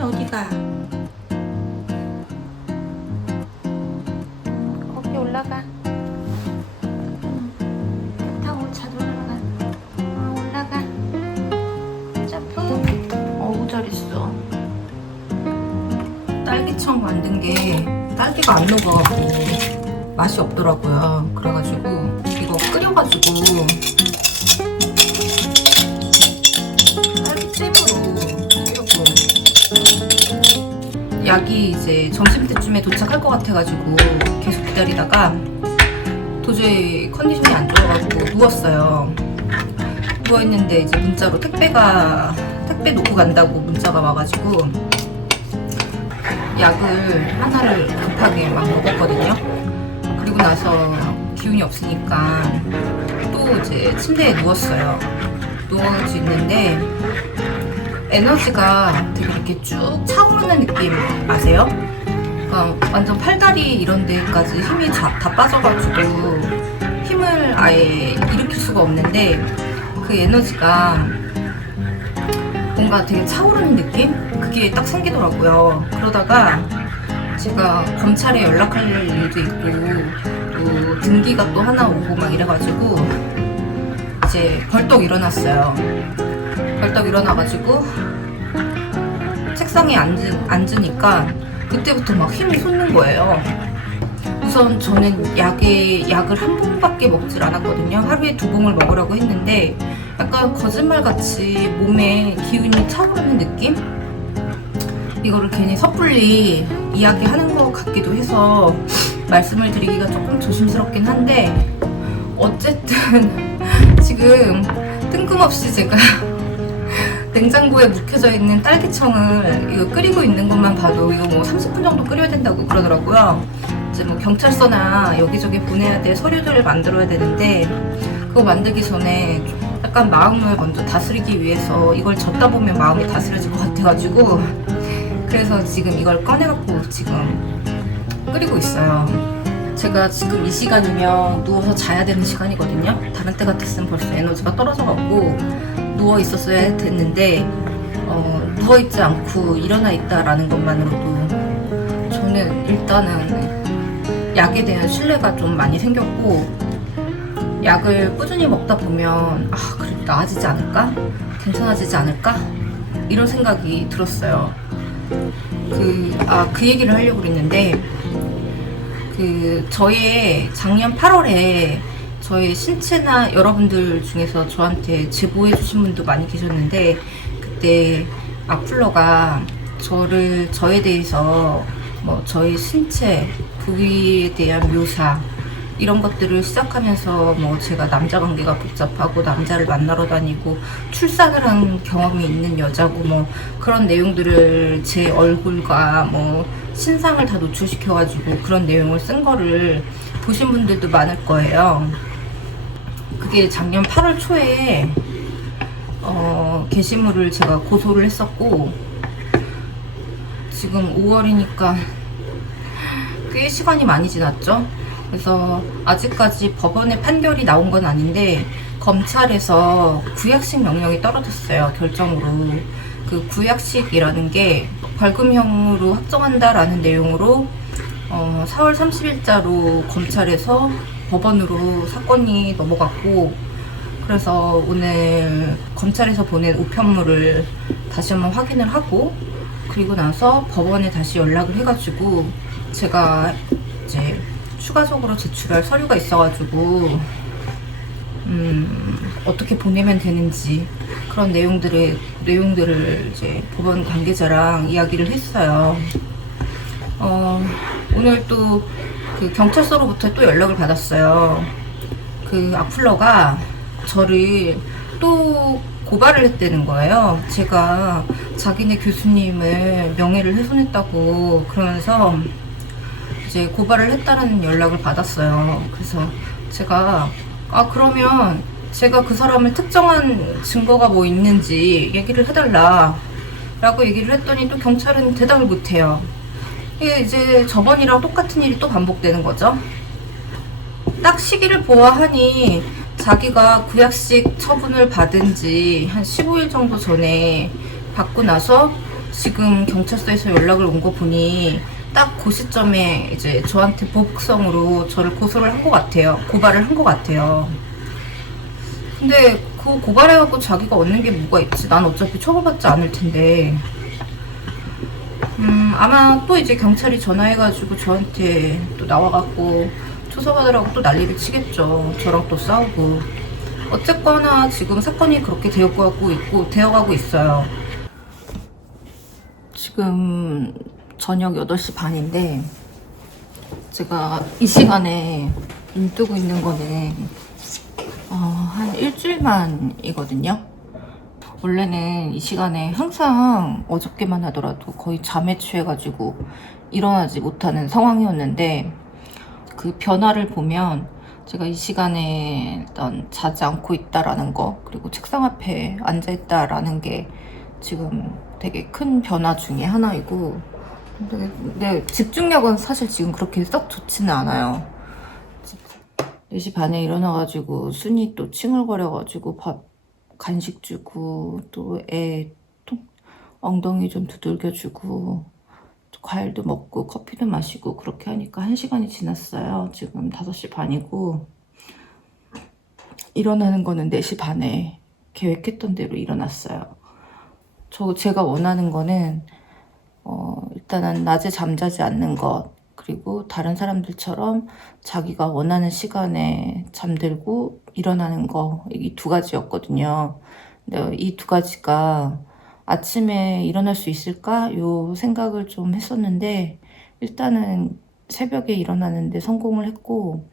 어디가? 거기 올라가. 타고 자도 올라가. 올라가. 점프. 어우 잘했어. 딸기청 만든 게 딸기가 안 녹아가지고 맛이 없더라고요. 그래가지고 이거 끓여가지고 딸기잼으로 끓였고, 약이 이제 점심때쯤에 도착할 것 같아가지고 계속 기다리다가 도저히 컨디션이 안 좋아가지고 누웠어요. 누워있는데 이제 문자로 택배 놓고 간다고 문자가 와가지고 약을 하나를 급하게 막 먹었거든요. 그리고 나서 기운이 없으니까 또 이제 침대에 누웠어요. 누워서 있는데 에너지가 되게 이렇게 쭉 차오르는 느낌 아세요? 그러니까 완전 팔다리 이런 데까지 힘이 다 빠져가지고 힘을 아예 일으킬 수가 없는데 그 에너지가 뭔가 되게 차오르는 느낌? 그게 딱 생기더라고요. 그러다가 제가 검찰에 연락할 일도 있고 또 등기가 또 하나 오고 막 이래가지고 이제 벌떡 일어났어요. 벌떡 일어나가지고 책상에 앉으니까 그때부터 막 힘이 솟는 거예요. 우선 저는 약을 한 봉밖에 먹질 않았거든요. 하루에 2봉을 먹으라고 했는데 약간 거짓말같이 몸에 기운이 차오르는 느낌? 이거를 괜히 섣불리 이야기하는 것 같기도 해서 말씀을 드리기가 조금 조심스럽긴 한데 어쨌든 지금 뜬금없이 제가 냉장고에 묵혀져 있는 딸기청을 이거 끓이고 있는 것만 봐도 이거 뭐 30분 정도 끓여야 된다고 그러더라고요. 이제 뭐 경찰서나 여기저기 보내야 될 서류들을 만들어야 되는데 그거 만들기 전에 약간 마음을 먼저 다스리기 위해서 이걸 젓다 보면 마음이 다스려질 것 같아가지고 그래서 지금 이걸 꺼내갖고 지금 끓이고 있어요. 제가 지금 이 시간이면 누워서 자야 되는 시간이거든요. 다른 때 같았으면 벌써 에너지가 떨어져갖고 누워 있었어야 됐는데 누워있지 않고 일어나 있다라는 것만으로도 저는 일단은 약에 대한 신뢰가 좀 많이 생겼고 약을 꾸준히 먹다 보면 그래도 나아지지 않을까? 괜찮아지지 않을까? 이런 생각이 들었어요. 그 얘기를 하려고 그랬는데 저의 작년 8월에 저의 신체나 여러분들 중에서 저한테 제보해 주신 분도 많이 계셨는데 그때 악플러가 저에 대해서 뭐 저의 신체 부위에 대한 묘사 이런 것들을 시작하면서 뭐 제가 남자 관계가 복잡하고 남자를 만나러 다니고 출산을 한 경험이 있는 여자고 뭐 그런 내용들을 제 얼굴과 뭐 신상을 다 노출시켜가지고 그런 내용을 쓴 거를 보신 분들도 많을 거예요. 그게 작년 8월 초에 게시물을 제가 고소를 했었고 지금 5월이니까 꽤 시간이 많이 지났죠. 그래서 아직까지 법원의 판결이 나온 건 아닌데 검찰에서 구약식 명령이 떨어졌어요. 결정으로. 그 구약식이라는 게 벌금형으로 확정한다라는 내용으로 4월 30일자로 검찰에서 법원으로 사건이 넘어갔고 그래서 오늘 검찰에서 보낸 우편물을 다시 한번 확인을 하고 그리고 나서 법원에 다시 연락을 해가지고 제가 이제 추가적으로 제출할 서류가 있어가지고 어떻게 보내면 되는지 그런 내용들을 이제 법원 관계자랑 이야기를 했어요. 오늘 또 그 경찰서로부터 또 연락을 받았어요. 그 악플러가 저를 또 고발을 했다는 거예요. 제가 자기네 교수님을 명예를 훼손했다고 그러면서 이제 고발을 했다는 연락을 받았어요. 그래서 제가 그러면 제가 그 사람을 특정한 증거가 뭐 있는지 얘기를 해달라 라고 얘기를 했더니 또 경찰은 대답을 못해요. 이게 이제 저번이랑 똑같은 일이 또 반복되는 거죠. 딱 시기를 보아하니 자기가 구약식 처분을 받은 지 한 15일 정도 전에 받고 나서 지금 경찰서에서 연락을 온 거 보니 딱 그 시점에 이제 저한테 보복성으로 저를 고소를 한 것 같아요. 고발을 한 것 같아요. 근데 그 고발해갖고 자기가 얻는 게 뭐가 있지? 난 어차피 처벌받지 않을 텐데. 아마 또 이제 경찰이 전화해가지고 저한테 또 나와갖고 조사받으라고 또 난리를 치겠죠. 저랑 또 싸우고. 어쨌거나 지금 사건이 그렇게 되어가고 있어요. 지금 저녁 8시 반인데 제가 이 시간에 눈 뜨고 있는 거는 한 일주일만이거든요. 원래는 이 시간에 항상 어저께만 하더라도 거의 잠에 취해가지고 일어나지 못하는 상황이었는데 그 변화를 보면 제가 이 시간에 일단 자지 않고 있다라는 거, 그리고 책상 앞에 앉아 있다라는 게 지금 되게 큰 변화 중에 하나이고, 근데 집중력은 사실 지금 그렇게 썩 좋지는 않아요. 4시 반에 일어나가지고 순이 또 칭얼거려가지고 간식 주고, 또 애 엉덩이 좀 두들겨주고, 과일도 먹고 커피도 마시고 그렇게 하니까 1시간이 지났어요. 지금 5시 반이고 일어나는 거는 4시 반에 계획했던 대로 일어났어요. 제가 원하는 거는 일단은 낮에 잠자지 않는 것, 그리고 다른 사람들처럼 자기가 원하는 시간에 잠들고 일어나는 거, 이 2가지였거든요. 근데 이 2가지가 아침에 일어날 수 있을까? 요 생각을 좀 했었는데 일단은 새벽에 일어나는데 성공을 했고,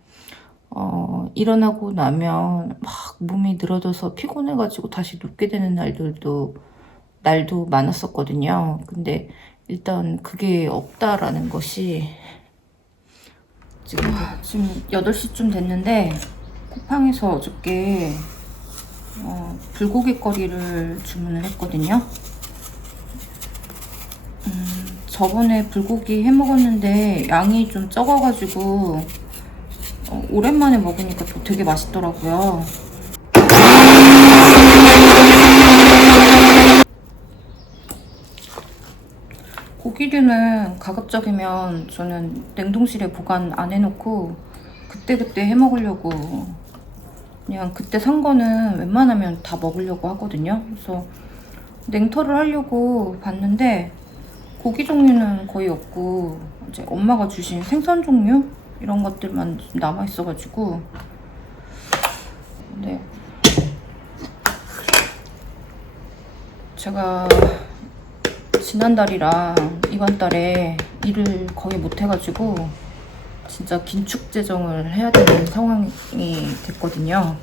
일어나고 나면 막 몸이 늘어져서 피곤해가지고 다시 눕게 되는 날도 많았었거든요. 근데 일단 그게 없다라는 것이 지금 8시쯤 됐는데 쿠팡에서 어저께 불고기 거리를 주문을 했거든요. 저번에 불고기 해 먹었는데 양이 좀 적어가지고 오랜만에 먹으니까 또 되게 맛있더라고요. 고기류는 가급적이면 저는 냉동실에 보관 안 해놓고 그때그때 해 먹으려고, 그냥 그때 산 거는 웬만하면 다 먹으려고 하거든요. 그래서 냉털을 하려고 봤는데 고기 종류는 거의 없고 이제 엄마가 주신 생선 종류 이런 것들만 남아 있어가지고. 근데 제가 지난달이랑 이번 달에 일을 거의 못 해가지고 진짜 긴축 재정을 해야 되는 상황이 됐거든요.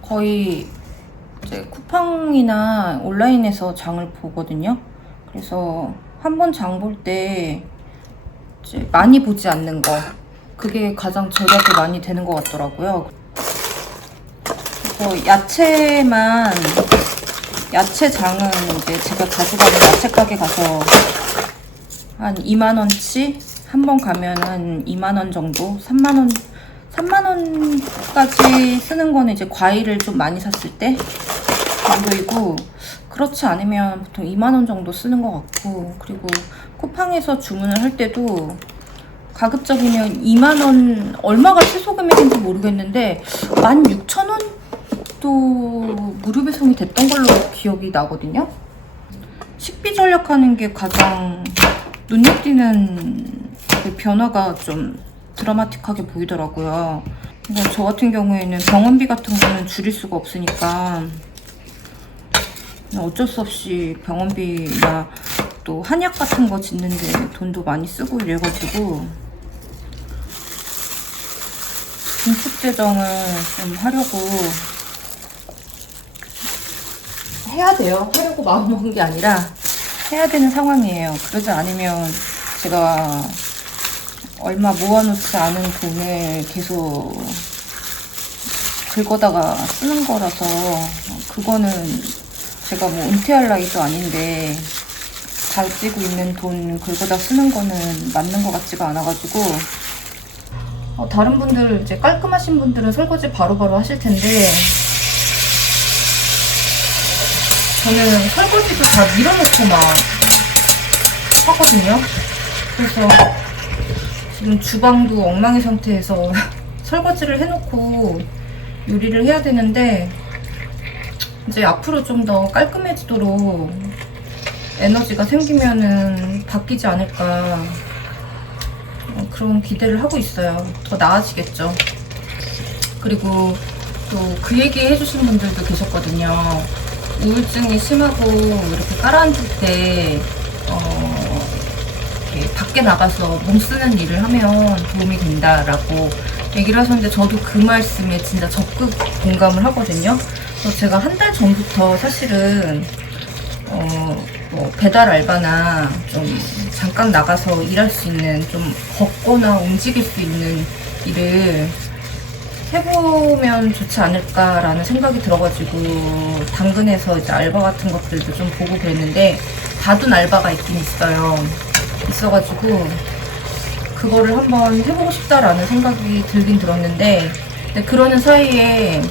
거의 이제 쿠팡이나 온라인에서 장을 보거든요. 그래서 한 번 장 볼 때 이제 많이 보지 않는 거, 그게 가장 절약이 많이 되는 것 같더라고요. 그래서 야채장은 이제 제가 자주 가는 야채 가게 가서 한 2만원치? 한 번 가면 한 2만원 정도? 3만원까지 쓰는 거는 이제 과일을 좀 많이 샀을 때 정도이고, 그렇지 않으면 보통 2만원 정도 쓰는 것 같고, 그리고 쿠팡에서 주문을 할 때도 가급적이면 2만원, 얼마가 최소 금액인지 모르겠는데 16,000원? 또 무료 배송이 됐던 걸로 기억이 나거든요. 식비 절약하는 게 가장 눈에 띄는 그 변화가 좀 드라마틱하게 보이더라고요. 그러니까 저 같은 경우에는 병원비 같은 거는 줄일 수가 없으니까 어쩔 수 없이 병원비나 또 한약 같은 거 짓는데 돈도 많이 쓰고 이래가지고 긴축 재정을 좀 해야 돼요. 하려고 마음먹은 게 아니라 해야 되는 상황이에요. 그러지 않으면 제가 얼마 모아놓지 않은 돈을 계속 긁어다가 쓰는 거라서, 그거는 제가 뭐 은퇴할 나이도 아닌데 가지고 있는 돈 긁어다 쓰는 거는 맞는 것 같지가 않아가지고. 다른 분들, 이제 깔끔하신 분들은 설거지 바로바로 하실 텐데 저는 설거지도 다 밀어놓고 막 하거든요. 그래서 지금 주방도 엉망인 상태에서 설거지를 해놓고 요리를 해야 되는데, 이제 앞으로 좀 더 깔끔해지도록 에너지가 생기면은 바뀌지 않을까, 그런 기대를 하고 있어요. 더 나아지겠죠. 그리고 또 그 얘기 해주신 분들도 계셨거든요. 우울증이 심하고 이렇게 깔아앉을 때 이렇게 밖에 나가서 몸 쓰는 일을 하면 도움이 된다라고 얘기를 하셨는데, 저도 그 말씀에 진짜 적극 공감을 하거든요. 그래서 제가 한 달 전부터 사실은 뭐 배달 알바나 좀 잠깐 나가서 일할 수 있는, 좀 걷거나 움직일 수 있는 일을 해보면 좋지 않을까라는 생각이 들어가지고, 당근에서 이제 알바 같은 것들도 좀 보고 그랬는데, 다둔 알바가 있어가지고 그거를 한번 해보고 싶다라는 생각이 들긴 들었는데, 근데 그러는 사이에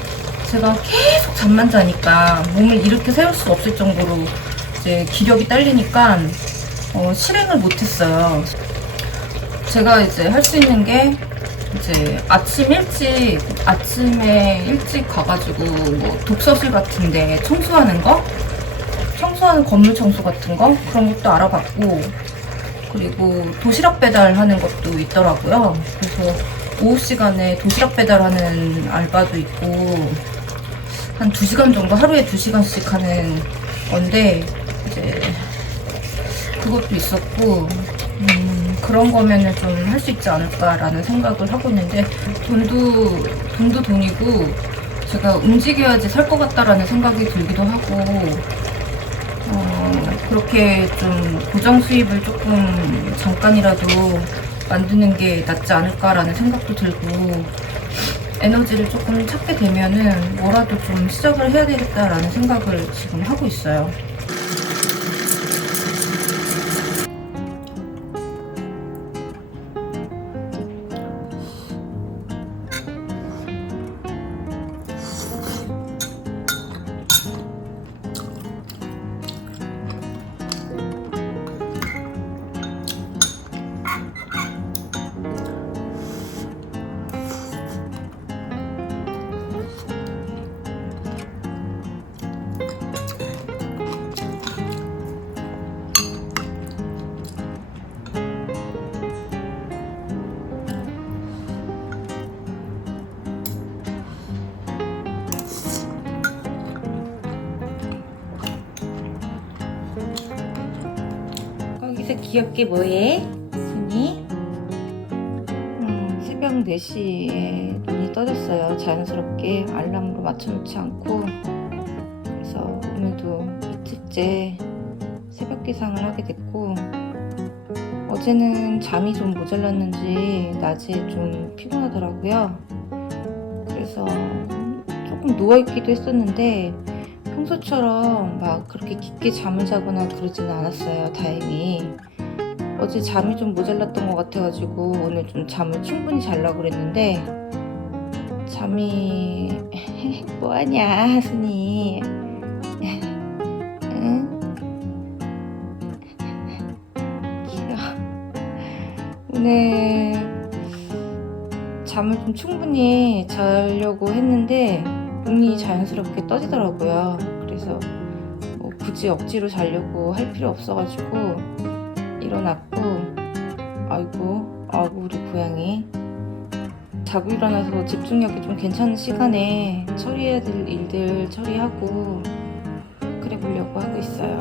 제가 계속 잠만 자니까 몸을 일으켜 세울 수가 없을 정도로 이제 기력이 딸리니까 실행을 못했어요. 제가 이제 할 수 있는 게, 이제 아침에 일찍 가가지고 뭐 독서실 같은데 청소하는 건물 청소 같은 거, 그런 것도 알아봤고, 그리고 도시락 배달하는 것도 있더라고요. 그래서 오후 시간에 도시락 배달하는 알바도 있고, 한 2시간 정도, 하루에 2시간씩 하는 건데, 이제 그것도 있었고, 그런 거면은 좀 할 수 있지 않을까라는 생각을 하고 있는데, 돈도 돈이고 제가 움직여야지 살 것 같다라는 생각이 들기도 하고, 그렇게 좀 고정 수입을 조금 잠깐이라도 만드는 게 낫지 않을까라는 생각도 들고, 에너지를 조금 찾게 되면은 뭐라도 좀 시작을 해야 되겠다라는 생각을 지금 하고 있어요. 거기서 귀엽게 뭐해? 순이? 새벽 4시에 눈이 떠졌어요. 자연스럽게 알람으로 맞춰놓지 않고. 그래서 오늘도 이틀째 새벽 기상을 하게 됐고, 어제는 잠이 좀 모자랐는지 낮에 좀 피곤하더라고요. 그래서 조금 누워있기도 했었는데, 평소처럼 막 그렇게 깊게 잠을 자거나 그러지는 않았어요. 다행히. 어제 잠이 좀 모자랐던 것 같아가지고 오늘 좀 잠을 충분히 자려고 그랬는데, 잠이 뭐하냐 순이? 응? 귀여워. 오늘 잠을 좀 충분히 자려고 했는데 눈이 자연스럽게 떠지더라고요. 그래서 뭐 굳이 억지로 자려고 할 필요 없어가지고 일어났고, 아이고 우리 고양이. 자고 일어나서 집중력이 좀 괜찮은 시간에 처리해야 될 일들 처리하고 그래 보려고 하고 있어요.